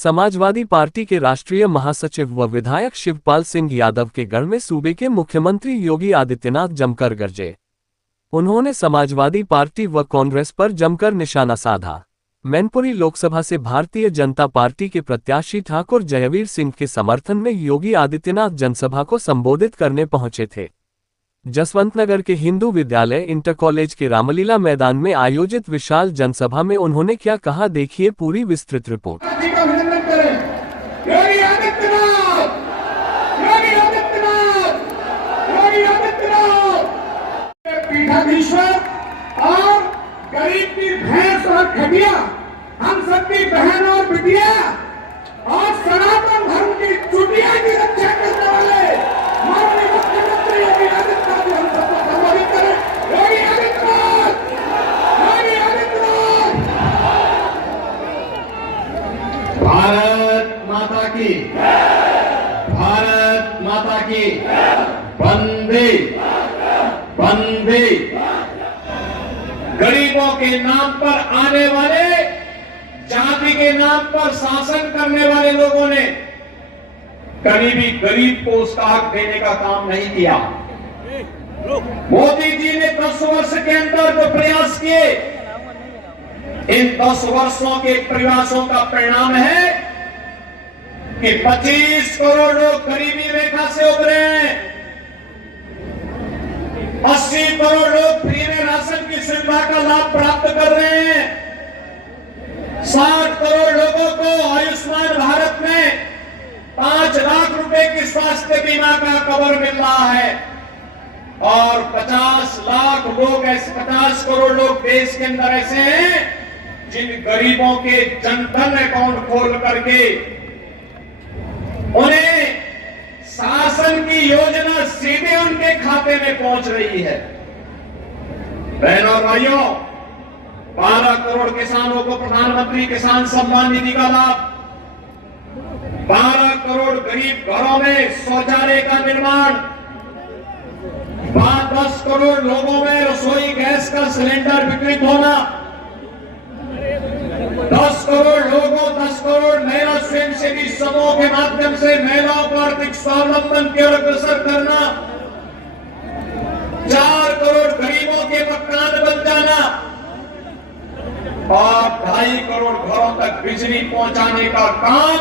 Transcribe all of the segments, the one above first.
Samajwadi party के राष्ट्रीय महासचिव व विधायक शिवपाल सिंह यादव के गढ़ में सूबे के मुख्यमंत्री योगी आदित्यनाथ जमकर गरजे। उन्होंने समाजवादी पार्टी व कांग्रेस पर जमकर निशाना साधा। मैनपुरी लोकसभा से भारतीय जनता पार्टी के प्रत्याशी ठाकुर जयवीर सिंह के समर्थन में योगी आदित्यनाथ जनसभा को संबोधित करने पहुंचे थे। जसवंतनगर के हिंदू विद्यालय इंटर कॉलेज के रामलीला मैदान में आयोजित विशाल जनसभा में उन्होंने क्या कहा, देखिए पूरी विस्तृत रिपोर्ट। पीठाधीश्वर और गरीब की भैंस और खटिया, हम सबकी बहन और बिटिया और सनातन धर्म की चुटिया की रक्षा करने वाले माननीय मुख्यमंत्री योगी आदित्यनाथ जी हम सबको संबोधित करें। योगी आदित्यनाथ, योगी आदित्यनाथ। भारत माता की, भारत माता की वंदे वंदे। गरीबों के नाम पर आने वाले, जाति के नाम पर शासन करने वाले लोगों ने कभी भी गरीब को उसका हक देने का काम नहीं किया। मोदी जी ने 10 वर्ष के अंदर जो प्रयास किए, इन 10 वर्षों के प्रयासों का परिणाम है कि 25 करोड़ लोग गरीबी रेखा से उभरे हैं। 80 करोड़ लोग फ्री में राशन की सुविधा का लाभ प्राप्त कर रहे हैं। 60 करोड़ लोगों को आयुष्मान भारत में 5 लाख रुपए की स्वास्थ्य बीमा का कवर मिल रहा है और 50 लाख लोग ऐसे, 50 करोड़ लोग देश के अंदर ऐसे हैं जिन गरीबों के जनधन अकाउंट खोल करके उन्हें शासन की योजना सीधे उनके खाते में पहुंच रही है। बहनों और भाइयों, 12 करोड़ किसानों को प्रधानमंत्री किसान सम्मान निधि का लाभ, 12 करोड़ गरीब घरों में शौचालय का निर्माण, 10 करोड़ लोगों में रसोई गैस का सिलेंडर वितरित होना, 10 करोड़ लोगों, 10 करोड़ महिला स्वयंसेवी समूह के माध्यम से महिलाओं को आर्थिक स्वावलंबन की ओर अग्रसर करना, 4 करोड़ गरीबों के मकान बन जाना और 2.5 करोड़ घरों तक बिजली पहुंचाने का काम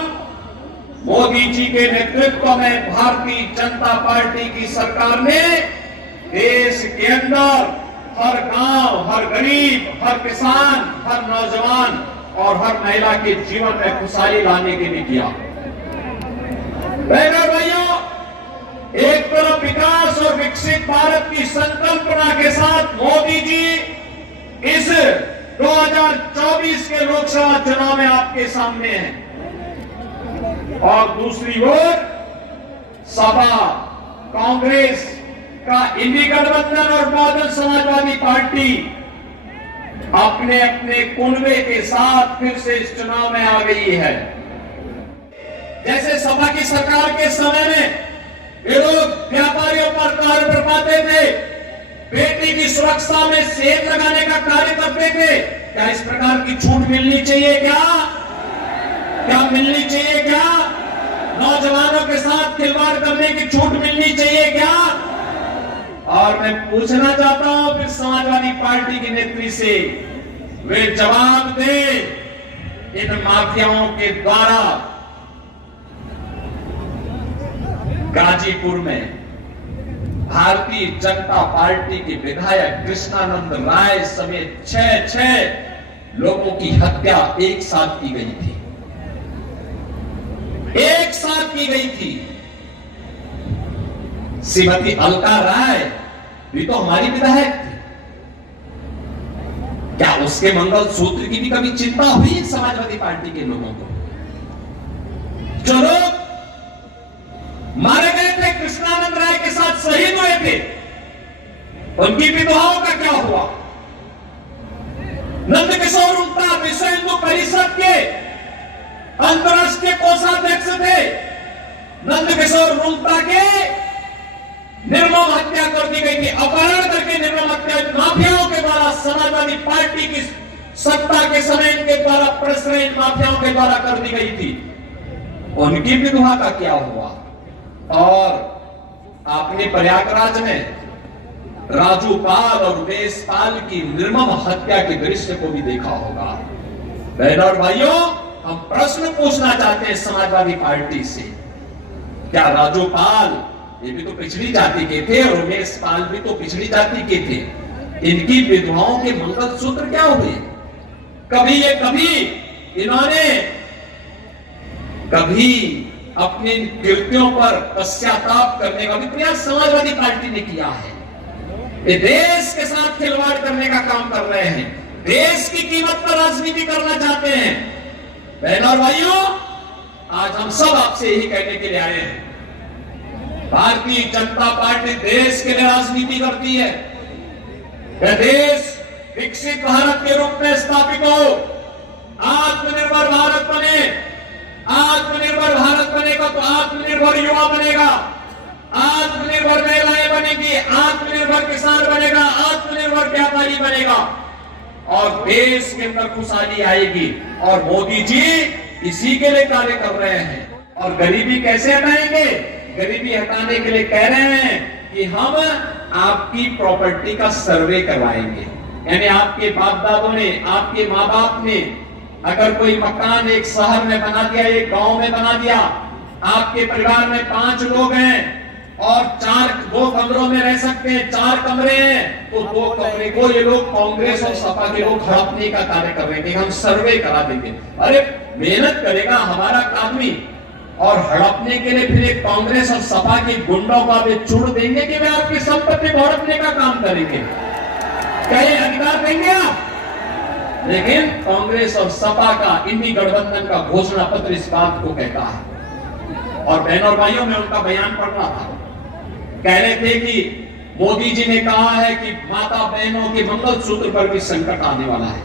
मोदी जी के नेतृत्व में भारतीय जनता पार्टी की सरकार ने देश के अंदर हर गांव, हर गरीब, हर किसान, हर नौजवान और हर महिला के जीवन में खुशहाली लाने के लिए किया। बहनों भाइयों, एक तरफ विकास और विकसित भारत की संकल्पना के साथ मोदी जी इस 2024 के लोकसभा चुनाव में आपके सामने हैं और दूसरी ओर सपा, कांग्रेस का इंडी गठबंधन और बहुजन समाजवादी पार्टी अपने अपने कुनबे के साथ फिर से इस चुनाव में आ गई है। जैसे सपा की सरकार के समय में ये लोग व्यापारियों पर कार्य बरपाते थे, बेटी की सुरक्षा में सेब लगाने का कार्य करते थे। क्या इस प्रकार की छूट मिलनी चाहिए? क्या मिलनी चाहिए? क्या नौजवानों के साथ खिलवाड़ करने की छूट मिलनी चाहिए? क्या? और मैं पूछना चाहता हूं फिर समाजवादी पार्टी के नेतृत्व से, वे जवाब दे इन माफियाओं के द्वारा गाजीपुर में भारतीय जनता पार्टी के विधायक कृष्णानंद राय समेत 6 लोगों की हत्या एक साथ की गई थी। एक साथ की गई थी। श्रीमती अलका राय भी तो हमारी विधायक थी। क्या उसके मंगलसूत्र की भी कभी चिंता हुई समाजवादी पार्टी के लोगों को? जो लोग मारे गए थे, कृष्णानंद राय के साथ शहीद हुए थे, उनकी विधवाओं का क्या हुआ? नंदकिशोर उल्टा विश्व हिंदू परिषद के अंतर्राष्ट्रीय कोषाध्यक्ष थे। नंदकिशोर उल्टा के निर्मम हत्या कर दी गई थी, अपहरण करके निर्मम हत्या माफियाओं के द्वारा समाजवादी पार्टी की सत्ता के समय इनके द्वारा प्रश्रय इन माफियाओं के द्वारा कर दी गई थी, उनकी विधवा का क्या हुआ? और आपने प्रयागराज में राजूपाल और देशपाल की निर्मम हत्या के दृश्य को भी देखा होगा। बहनों और भाइयों, हम प्रश्न पूछना चाहते हैं समाजवादी पार्टी से, क्या राजूपाल ये भी तो पिछड़ी जाति के थे और देशपाल भी तो पिछड़ी जाति के थे, इनकी विधवाओं के मंगलसूत्र क्या हुए? कभी इन्होंने कभी अपने कृत्यों पर पश्चाताप करने का भी प्रयास समाजवादी पार्टी ने किया है? ये देश के साथ खिलवाड़ करने का काम कर रहे हैं, देश की कीमत पर राजनीति करना चाहते हैं। बहनों और भाइयों, आज हम सब आपसे यही कहने के लिए आए हैं, भारतीय जनता पार्टी देश के लिए राजनीति करती है। यह देश विकसित भारत के रूप में स्थापित हो, आत्मनिर्भर भारत बने। आत्मनिर्भर भारत बनेगा तो आत्मनिर्भर युवा बनेगा, आत्मनिर्भर महिलाएं बनेगी, आत्मनिर्भर किसान बनेगा, आत्मनिर्भर व्यापारी बनेगा और देश के अंदर खुशहाली आएगी। और मोदी जी इसी के लिए कार्य कर रहे हैं। और गरीबी कैसे हटाएंगे? गरीबी हटाने के लिए कह रहे हैं कि हम आपकी प्रॉपर्टी का सर्वे करवाएंगे, यानी आपके बाप दादों ने, आपके माँ बाप ने अगर कोई मकान एक शहर में बना दिया, एक गांव में बना दिया, आपके परिवार में 5 लोग हैं और 2 कमरों में रह सकते हैं, 4 कमरे हैं, तो 2 कमरे को ये लोग कांग्रेस और सपा के लोग हड़पने का कार्य कर रहे हैं कि हम सर्वे करा देंगे। अरे मेहनत करेगा हमारा आदमी और हड़पने के लिए फिर एक कांग्रेस और सपा के गुंडों को आप चुड़ देंगे कि वे आपकी संपत्ति को हड़पने का काम करेंगे? क्या ये अधिकार देंगे आप? लेकिन कांग्रेस और सपा का, इंडी गठबंधन का घोषणा पत्र इस बात को कहता है। और बहनों और भाइयों, में उनका बयान पढ़ रहा था, कह रहे थे कि मोदी जी ने कहा है कि माता बहनों के मंगलसूत्र पर भी संकट आने वाला है।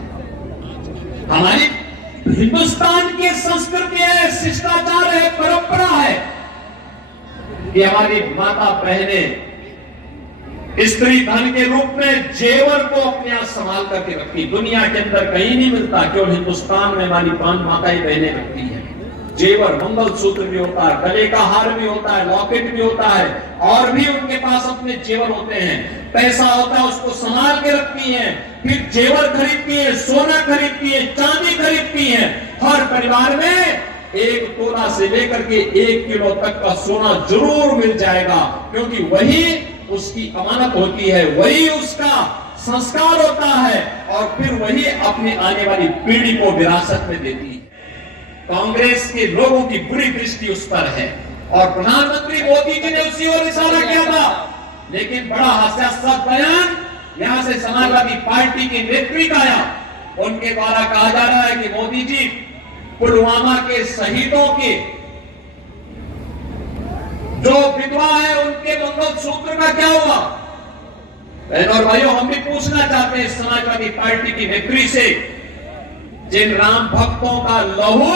हमारी हिंदुस्तान की संस्कृति है, शिष्टाचार है, परंपरा है कि हमारी माता बहनें स्त्री धन के रूप में जेवर को अपने यहां संभाल करके रखती। दुनिया के अंदर कहीं नहीं मिलता, केवल हिंदुस्तान में हमारी 5 माताएं बहनें रखती हैं। जेवर, मंगलसूत्र भी होता है, गले का हार भी होता है, लॉकेट भी होता है, और भी उनके पास अपने जेवर होते हैं। पैसा होता है, उसको संभाल के रखती हैं, फिर जेवर खरीदती है, सोना खरीदती है, चांदी खरीदती है। हर परिवार में 1 तोला से लेकर के 1 किलो तक का सोना जरूर मिल जाएगा, क्योंकि वही उसकी अमानत होती है, वही उसका संस्कार होता है और फिर वही अपने आने वाली पीढ़ी को विरासत में देती है। कांग्रेस के लोगों की बुरी दृष्टि उस पर है और प्रधानमंत्री मोदी जी ने उसी ओर इशारा किया था। लेकिन बड़ा हास्यास्पद बयान यहां से समाजवादी पार्टी के नेत्री का आया। उनके द्वारा कहा जा रहा है कि मोदी जी पुलवामा के शहीदों के जो विधवा है उनके मंगलसूत्र का क्या हुआ? बहनों और भाइयों, हम भी पूछना चाहते हैं समाजवादी पार्टी की नेत्री से, जिन राम भक्तों का लहू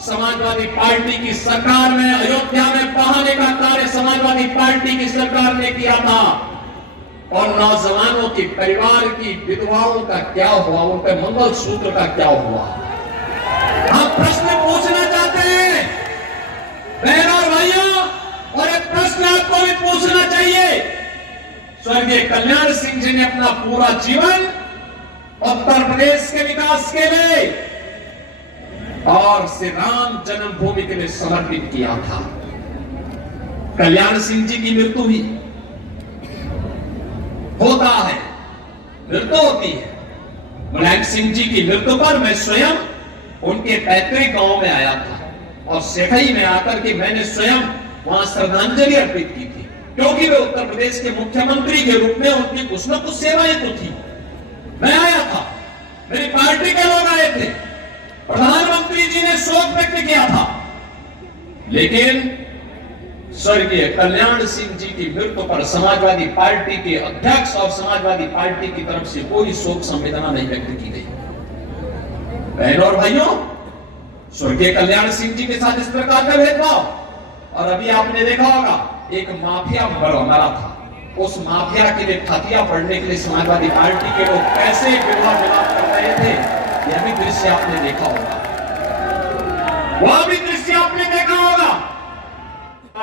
समाजवादी पार्टी की सरकार में अयोध्या में बहाने का कार्य समाजवादी पार्टी की सरकार ने किया था, और नौजवानों के परिवार की विधवाओं का क्या हुआ, उनके मंगलसूत्र का क्या हुआ? हम प्रश्न पूछना चाहते हैं बहनों और भाइयों, और एक प्रश्न आपको भी पूछना चाहिए। स्वर्गीय कल्याण सिंह जी ने अपना पूरा जीवन उत्तर प्रदेश के विकास के लिए और श्री राम जन्मभूमि के लिए समर्पित किया था। कल्याण सिंह जी की मृत्यु हुई, होता है, मृत्यु होती है। मुलायम सिंह जी की मृत्यु पर मैं स्वयं उनके पैतृक गांव में आया था और सेठई में आकर के मैंने स्वयं वहां श्रद्धांजलि अर्पित की थी, क्योंकि वे उत्तर प्रदेश के मुख्यमंत्री के रूप में उनकी कुछ न कुछ सेवाएं तो थी। मैं आया था, मेरी पार्टी के लोग आए थे, प्रधानमंत्री जी ने शोक व्यक्त किया था, लेकिन स्वर्गीय कल्याण सिंह जी की मृत्यु पर समाजवादी पार्टी के अध्यक्ष और समाजवादी पार्टी की तरफ से कोई शोक संवेदना नहीं व्यक्त की गई। बहनों और भाइयों, स्वर्गीय कल्याण सिंह जी के साथ इस प्रकार का भेदभाव, और अभी आपने देखा होगा एक माफिया मरा था, उस माफिया के लिए खतिया पढ़ने के लिए समाजवादी पार्टी के लोग कैसे विवाह विलाप कर रहे थे। यह भी दृश्य आपने देखा होगा, वह भी दृश्य आपने देखा होगा।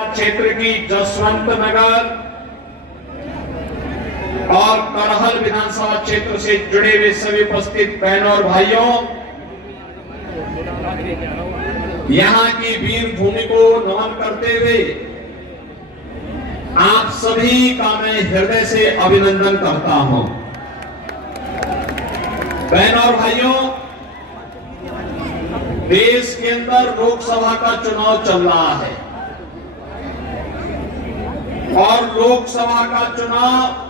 क्षेत्र की जसवंत नगर और करहल विधानसभा क्षेत्र से जुड़े हुए सभी उपस्थित बहनों और भाइयों, यहां की वीर भूमि को नमन करते हुए आप सभी का मैं हृदय से अभिनंदन करता हूं। बहनों और भाइयों, देश के अंदर लोकसभा का चुनाव चल रहा है और लोकसभा का चुनाव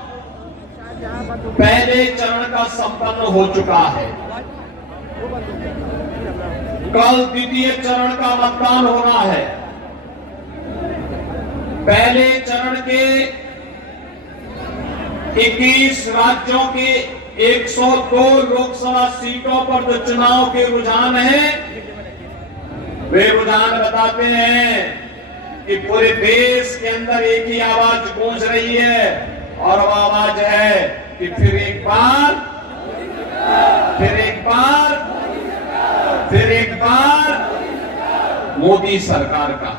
पहले चरण का संपन्न हो चुका है। कल द्वितीय चरण का मतदान होना है। पहले चरण के 21 राज्यों के 102 लोकसभा सीटों पर जो चुनाव के रुझान हैं, वे रुझान बताते हैं कि पूरे देश के अंदर एक ही आवाज गूंज रही है और वो आवाज है कि फिर एक बार, फिर एक बार, फिर एक बार मोदी सरकार का।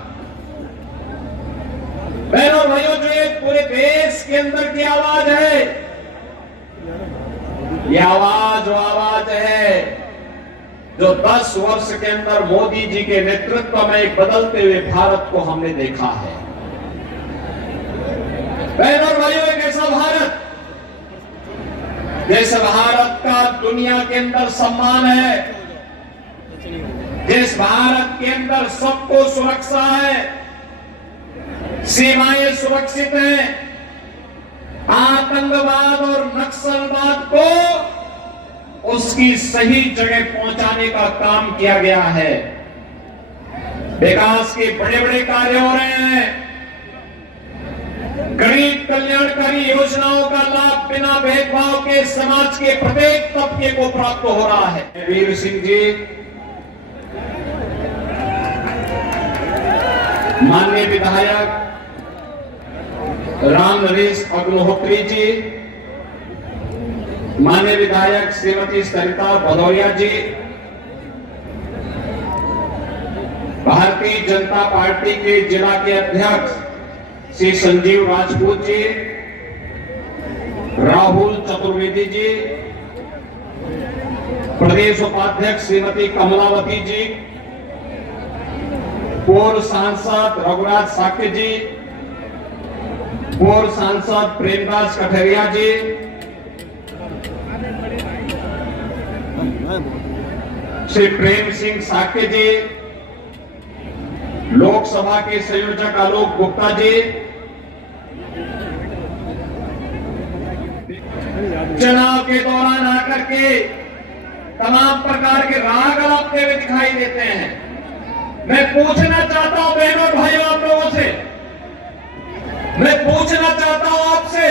बहनों और भाइयों, जो ये पूरे देश के अंदर की आवाज है, ये आवाज वो आवाज है जो 10 वर्ष के अंदर मोदी जी के नेतृत्व में एक बदलते हुए भारत को हमने देखा है। बहनों और भाइयों, एक ऐसा भारत जिस भारत का दुनिया के अंदर सम्मान है, जिस भारत के अंदर सबको सुरक्षा है, सीमाएं सुरक्षित हैं, आतंकवाद और नक्सलवाद को उसकी सही जगह पहुंचाने का काम किया गया है। विकास के बड़े बड़े कार्य हो रहे हैं। गरीब कल्याणकारी योजनाओं का लाभ बिना भेदभाव के समाज के प्रत्येक तबके को प्राप्त हो रहा है। वीर सिंह जी, माननीय विधायक राम नरेश अग्निहोत्री जी, माननीय विधायक श्रीमती सरिता भदौरिया जी, भारतीय जनता पार्टी के जिला के अध्यक्ष श्री संजीव राजपूत जी, राहुल चतुर्वेदी जी, प्रदेश उपाध्यक्ष श्रीमती कमलावती जी, पूर्व सांसद रघुराज साक्य जी, पूर्व सांसद प्रेमदास कठरिया जी, श्री प्रेम सिंह साक्य जी, लोकसभा के संयोजक आलोक गुप्ता जी, चुनाव के दौरान आकर के तमाम प्रकार के राग अलापते हुए दिखाई देते हैं। मैं पूछना चाहता हूं बहनों और भाइयों, आप लोगों से मैं पूछना चाहता हूं आपसे,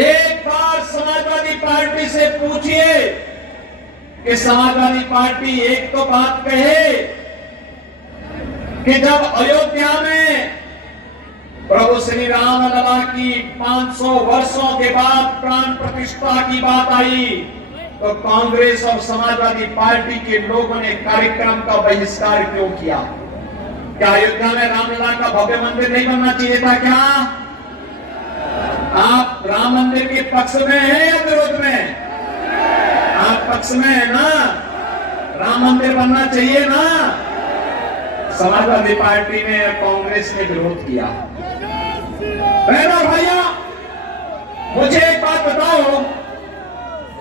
एक बार समाजवादी पार्टी से पूछिए कि समाजवादी पार्टी एक तो बात कहे कि जब अयोध्या में प्रभु श्री राम लला की 500 वर्षों के बाद प्राण प्रतिष्ठा की बात आई, तो कांग्रेस और समाजवादी पार्टी के लोगों ने कार्यक्रम का बहिष्कार क्यों किया? क्या अयोध्या में रामलला का भव्य मंदिर नहीं बनना चाहिए था? क्या आप राम मंदिर के पक्ष में हैं या विरोध में? आप पक्ष में है ना? राम मंदिर बनना चाहिए ना? समाजवादी पार्टी ने और कांग्रेस ने विरोध किया। बहनों भैया, मुझे एक बात बताओ,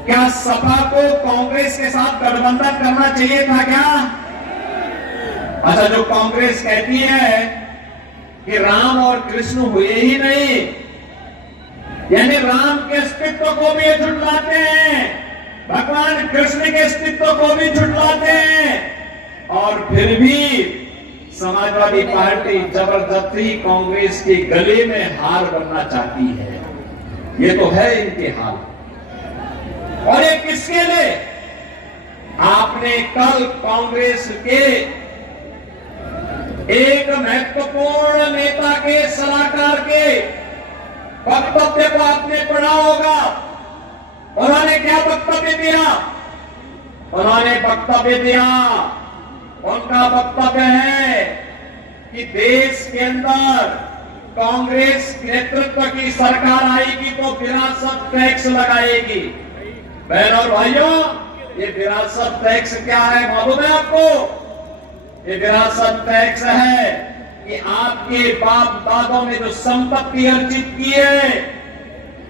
क्या सपा को कांग्रेस के साथ गठबंधन करना चाहिए था क्या? अच्छा, जो कांग्रेस कहती है कि राम और कृष्ण हुए ही नहीं, यानी राम के अस्तित्व को भी झुठलाते हैं, भगवान कृष्ण के अस्तित्व को भी झुठलाते हैं, और फिर भी समाजवादी पार्टी जबरदस्ती कांग्रेस के गले में हार बनना चाहती है। ये तो है इनके हाल। और ये किसके लिए? आपने कल कांग्रेस के एक महत्वपूर्ण नेता के सलाहकार के वक्तव्य को आपने पढ़ा होगा। उन्होंने क्या वक्तव्य दिया? उन्होंने वक्तव्य दिया। उनका वक्तव्य है कि देश के अंदर कांग्रेस नेतृत्व की सरकार आएगी तो विरासत टैक्स लगाएगी। बहनों और भाइयों, ये विरासत टैक्स क्या है मालूम है आपको? ये विरासत टैक्स है कि आपके बाप दादों ने जो संपत्ति अर्जित की है,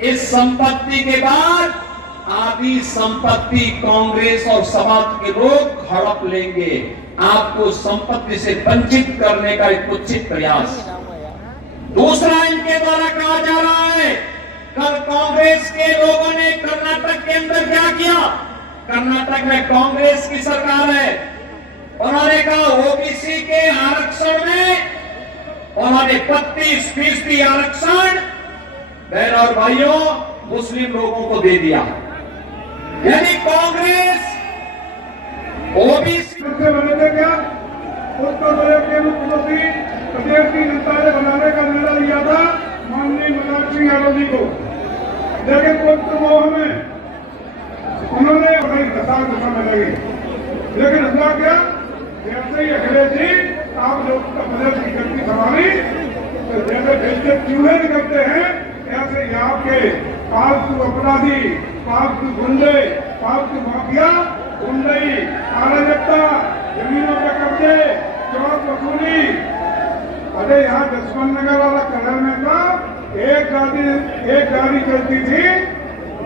इस संपत्ति के बाद आधी संपत्ति कांग्रेस और समाज के लोग हड़प लेंगे। आपको संपत्ति से वंचित करने का एक कुत्सित प्रयास। दूसरा, इनके द्वारा कहा जा रहा है, कल कांग्रेस के लोगों ने कर्नाटक के अंदर क्या किया? कर्नाटक में कांग्रेस की सरकार है। उन्होंने कहा ओबीसी के आरक्षण में उन्होंने 32% आरक्षण बहनों और भाइयों मुस्लिम लोगों को दे दिया। यानी कांग्रेस ओबीसी से बने थे क्या? उत्तर प्रदेश के मुख्यमंत्री प्रदेश की जनता ने बनाने का निर्णय लिया था माननीय मुलायम सिंह यादव जी को, लेकिन उत्तर में उन्होंने दशा में लगी। लेकिन हुआ क्या? जैसे ही अखिलेश जी आप लोग उत्तर प्रदेश की शक्ति संभाली तो जैसे जैसे चूहे निकलते हैं ऐसे यहाँ के पालतू अपराधी, पालतू गुंडे, पालतू माफिया, गुंडई, अराजकता, जमीनों पे कब्जे, चोर वसूली। अरे यहाँ जसवंत नगर वाला कलर में था, एक गाड़ी चलती थी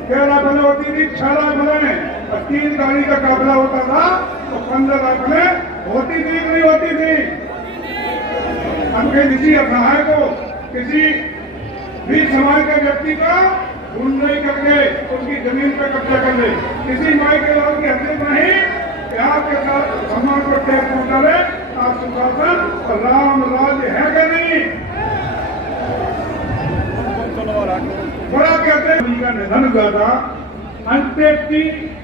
13 बने होती थी, 6 लाख बने और 3 गाड़ी का काफिला होता था तो 15 लाख में होती थी नहीं होती थी। अब किसी असहाय को, किसी भी समाज के व्यक्ति का गुंडई करके उसकी जमीन पर कब्जा कर ले, किसी माई के लाल की हकीकत नहीं, आपके साथ सम्मान को टैक्स पहुंचा ले, आप सुशासन और राम राज्य है क्या नहीं? बड़ा कहते हैं का निधन हुआ था, अंत्येष्टि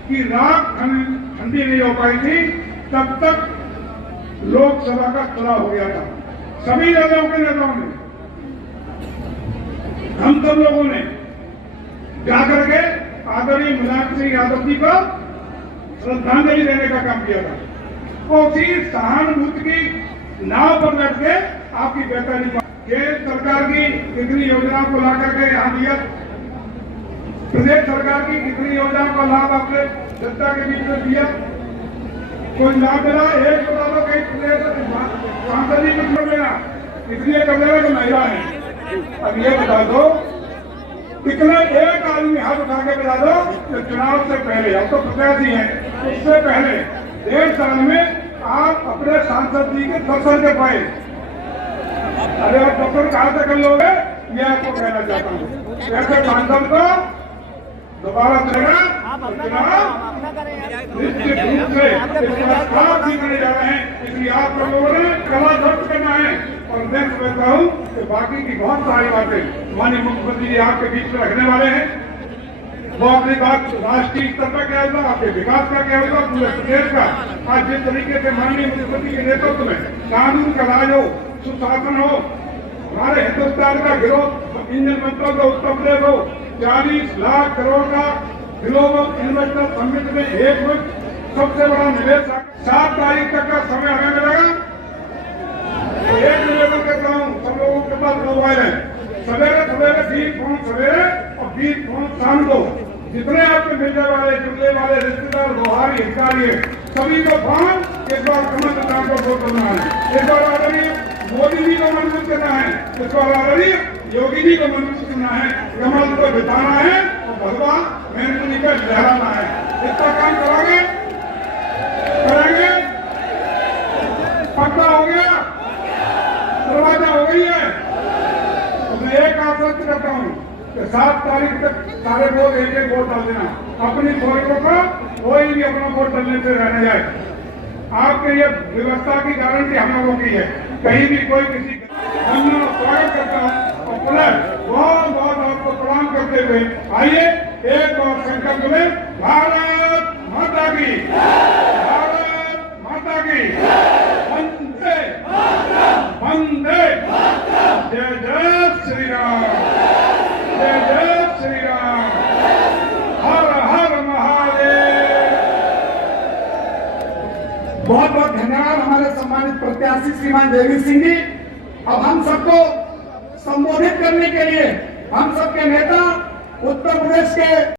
की रात ठंडी नहीं हो पाई थी, तब तक लोकसभा का चुनाव हो गया था। सभी दलों के नेताओं ने, हम सब लोगों ने जाकर के आदरणीय मुलायम सिंह यादव जी को श्रद्धांजलि देने का काम किया था। और उसी सहानुभूति की नाव पर बैठ के आपकी बेहतरी केंद्र सरकार की कितनी योजनाओं को ला करके यहाँ दिया, प्रदेश सरकार की कितनी योजनाओं का लाभ आपने जनता के बीच में दिया, कोई लाभ मिला? एक बता दो कहीं सांसद जी कुछ लेना, इसलिए कर देना कि महिला है। अब ये बता दो कितने एक आदमी हाथ उठा के बता दो कि चुनाव से पहले, अब तो प्रत्याशी हैं, उससे पहले 1.5 साल में आप अपने सांसद जी के दर्शन कर पाए। अरे आप दर्शन कहाँ से कर लोगे, ये आपको कहना चाहता हूँ। ऐसे सांसद को दोबारा चलेगा निश्चित रूप से साफ ही करने जा रहे हैं। इसलिए आप लोगों ने कला ध्वस्त करना है। और मैं समझता हूँ कि बाकी की बहुत सारी बातें माननीय मुख्यमंत्री जी आपके बीच में रखने वाले हैं। वो अपनी बात राष्ट्रीय स्तर पर क्या होगा, आपके विकास का क्या होगा, पूरे प्रदेश का। आज जिस तरीके से माननीय मुख्यमंत्री के नेतृत्व में कानून का राज हो, सुशासन हो, हमारे हिंदुस्तान का गिरोह इंजन बनता हो, उत्तर प्रदेश हो, 40 लाख करोड़ का ग्लोबल इन्वेस्टर समिट में एक सबसे बड़ा निवेश 7 तारीख तक का समय हमें मिलेगा। एक निवेदन करता हूँ, सब लोगों के पास मोबाइल है, सवेरे 20 फोन सवेरे और 20 फोन शाम को, जितने आपके मिलने वाले, जुड़ने वाले रिश्तेदार, दोहारी, हितकारी है, सभी को फोन इस बार कमल सरकार को वोट करना है। इस बार आदरणीय मोदी जी को मंजूर करना है, इस बार आदरणीय योगी जी को मंजूर करना है, कमल को बिताना है और भगवान महेंद्र जी का लहराना है। इसका काम करोगे, करेंगे, पक्का हो गया, दरवाजा हो गई है। तो मैं एक आश्वस्त करता हूँ कि 7 तारीख तक सारे लोग एक वोट डाल देना, अपनी फोटो को कोई भी अपना वोट डालने से रहने जाए। आपके ये व्यवस्था की गारंटी हम लोगों की है, कहीं भी कोई किसी स्वागत करता हूँ और पुनः बहुत बहुत आपको प्रणाम करते हुए आइए एक और संकल्प में, भारत माता की, भारत माता की, वंदे वंदे, जय जय श्री राम, जय जय श्री राम, हर हर महादेव। ऐतिहासिक श्रीमान जयवीर सिंह जी। अब हम सबको संबोधित करने के लिए हम सबके नेता उत्तर प्रदेश के